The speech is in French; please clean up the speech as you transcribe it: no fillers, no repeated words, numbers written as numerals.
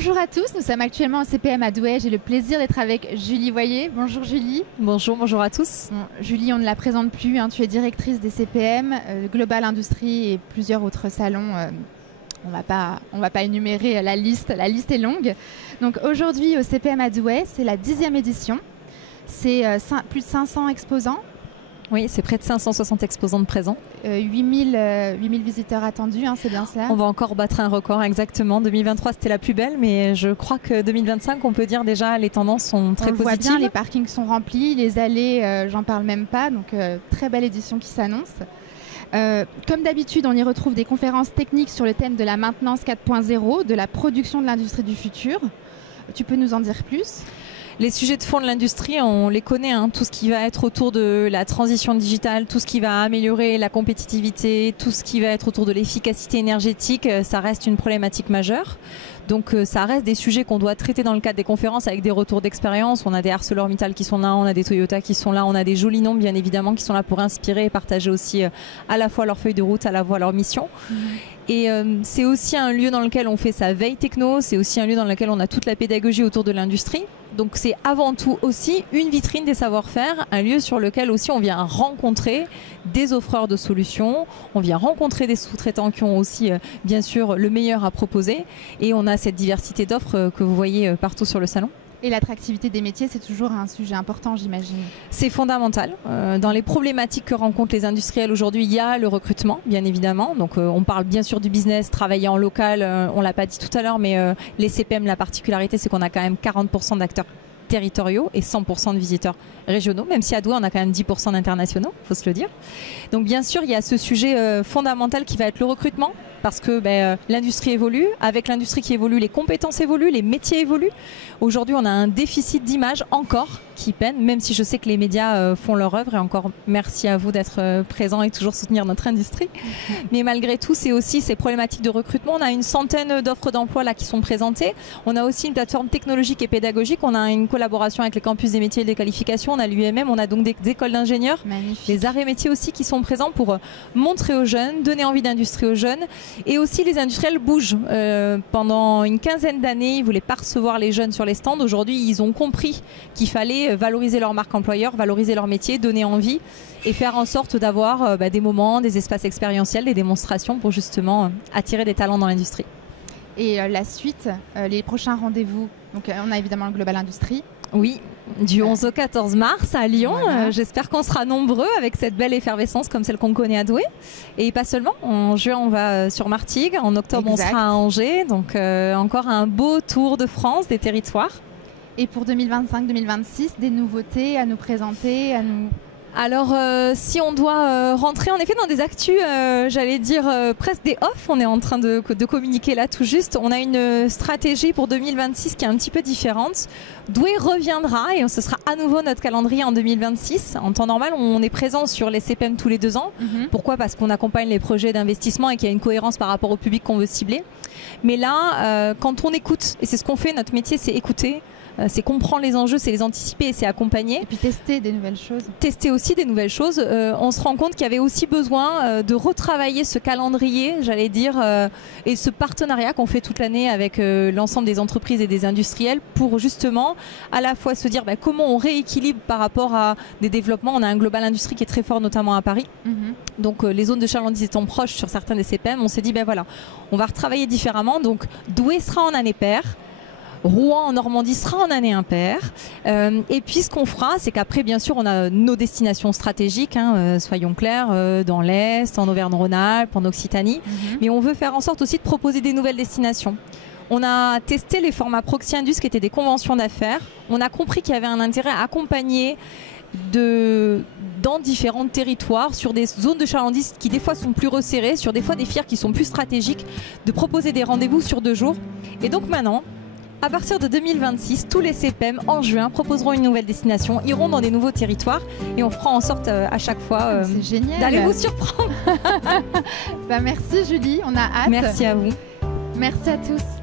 Bonjour à tous, nous sommes actuellement au CPM à Douai. J'ai le plaisir d'être avec Julie Voyer. Bonjour Julie. Bonjour à tous. Bon, Julie, on ne la présente plus, tu es directrice des CPM, Global Industrie et plusieurs autres salons. On va pas énumérer la liste est longue. Donc aujourd'hui au CPM à Douai, c'est la 10e édition. C'est plus de 500 exposants. Oui, c'est près de 560 exposants de présents. 8000 visiteurs attendus, c'est bien cela? On va encore battre un record, exactement. 2023, c'était la plus belle, mais je crois que 2025, on peut dire déjà, les tendances sont très positives. On voit bien, les parkings sont remplis, les allées, j'en parle même pas. Donc, très belle édition qui s'annonce. Comme d'habitude, on y retrouve des conférences techniques sur le thème de la maintenance 4.0, de la production de l'industrie du futur. Tu peux nous en dire plus ? Les sujets de fond de l'industrie, on les connaît, tout ce qui va être autour de la transition digitale, tout ce qui va améliorer la compétitivité, tout ce qui va être autour de l'efficacité énergétique, ça reste une problématique majeure. Donc ça reste des sujets qu'on doit traiter dans le cadre des conférences avec des retours d'expérience. On a des ArcelorMittal qui sont là, on a des Toyota qui sont là, on a des jolis noms bien évidemment qui sont là pour inspirer et partager aussi à la fois leur feuille de route, à la fois leur mission. Et c'est aussi un lieu dans lequel on fait sa veille techno, c'est aussi un lieu dans lequel on a toute la pédagogie autour de l'industrie. Donc c'est avant tout aussi une vitrine des savoir-faire, un lieu sur lequel aussi on vient rencontrer des offreurs de solutions, on vient rencontrer des sous-traitants qui ont aussi bien sûr le meilleur à proposer et on a cette diversité d'offres que vous voyez partout sur le salon. Et l'attractivité des métiers, c'est toujours un sujet important, j'imagine. C'est fondamental. Dans les problématiques que rencontrent les industriels aujourd'hui, il y a le recrutement, bien évidemment. Donc, on parle bien sûr du business, travailler en local. On l'a pas dit tout à l'heure, mais les CPM, la particularité, c'est qu'on a quand même 40% d'acteurs territoriaux et 100% de visiteurs régionaux, même si à Douai on a quand même 10% d'internationaux, il faut se le dire. Donc bien sûr il y a ce sujet fondamental qui va être le recrutement, parce que l'industrie évolue, avec l'industrie qui évolue, les compétences évoluent, les métiers évoluent. Aujourd'hui on a un déficit d'image encore qui peine, même si je sais que les médias font leur œuvre, et encore merci à vous d'être présents et toujours soutenir notre industrie. Mais malgré tout, c'est aussi ces problématiques de recrutement. On a une centaine d'offres d'emploi là qui sont présentées. On a aussi une plateforme technologique et pédagogique. On a une collaboration avec les campus des métiers et des qualifications. On a l'UMM, on a donc des écoles d'ingénieurs, les arts et métiers aussi qui sont présents pour montrer aux jeunes, donner envie d'industrie aux jeunes. Et aussi les industriels bougent. Pendant une quinzaine d'années, ils ne voulaient pas recevoir les jeunes sur les stands. Aujourd'hui, ils ont compris qu'il fallait valoriser leur marque employeur, valoriser leur métier, donner envie et faire en sorte d'avoir des moments, des espaces expérientiels, des démonstrations pour justement attirer des talents dans l'industrie. Et la suite, les prochains rendez-vous, donc on a évidemment le Global Industrie. Oui, du 11 au 14 mars à Lyon. Voilà. J'espère qu'on sera nombreux avec cette belle effervescence comme celle qu'on connaît à Douai. Et pas seulement, en juin on va sur Martigues, en octobre exact. On sera à Angers. Donc encore un beau tour de France, des territoires. Et pour 2025-2026, des nouveautés à nous présenter, à nous... Alors si on doit rentrer en effet dans des actus, j'allais dire presque des off, on est en train de communiquer là tout juste. On a une stratégie pour 2026 qui est un petit peu différente. Douai reviendra et ce sera à nouveau notre calendrier en 2026. En temps normal, on est présent sur les CPM tous les 2 ans. Pourquoi ? Parce qu'on accompagne les projets d'investissement et qu'il y a une cohérence par rapport au public qu'on veut cibler. Mais là, quand on écoute, et c'est ce qu'on fait, notre métier c'est écouter, c'est comprendre les enjeux, c'est les anticiper et c'est accompagner. Et puis tester des nouvelles choses. Tester aussi des nouvelles choses. On se rend compte qu'il y avait aussi besoin de retravailler ce calendrier, j'allais dire, et ce partenariat qu'on fait toute l'année avec l'ensemble des entreprises et des industriels pour justement à la fois se dire comment on rééquilibre par rapport à des développements. On a un global industrie qui est très fort, notamment à Paris. Donc les zones de chalandise étant proches sur certains des CPM, on s'est dit voilà, on va retravailler différemment. Donc Douai sera en année paire. Rouen en Normandie sera en année impaire. Et puis ce qu'on fera, c'est qu'après bien sûr on a nos destinations stratégiques, soyons clairs, dans l'Est, en Auvergne-Rhône-Alpes, en Occitanie. Mais on veut faire en sorte aussi de proposer des nouvelles destinations. On a testé les formats Proxy Indus qui étaient des conventions d'affaires. On a compris qu'il y avait un intérêt à accompagner dans différents territoires, sur des zones de chalandise qui des fois sont plus resserrées, sur des fois des fiers qui sont plus stratégiques, de proposer des rendez-vous sur 2 jours. Et donc maintenant, à partir de 2026, tous les CPM en juin proposeront une nouvelle destination, iront dans des nouveaux territoires et on fera en sorte à chaque fois d'aller vous surprendre. Merci Julie, on a hâte. Merci à vous. Merci à tous.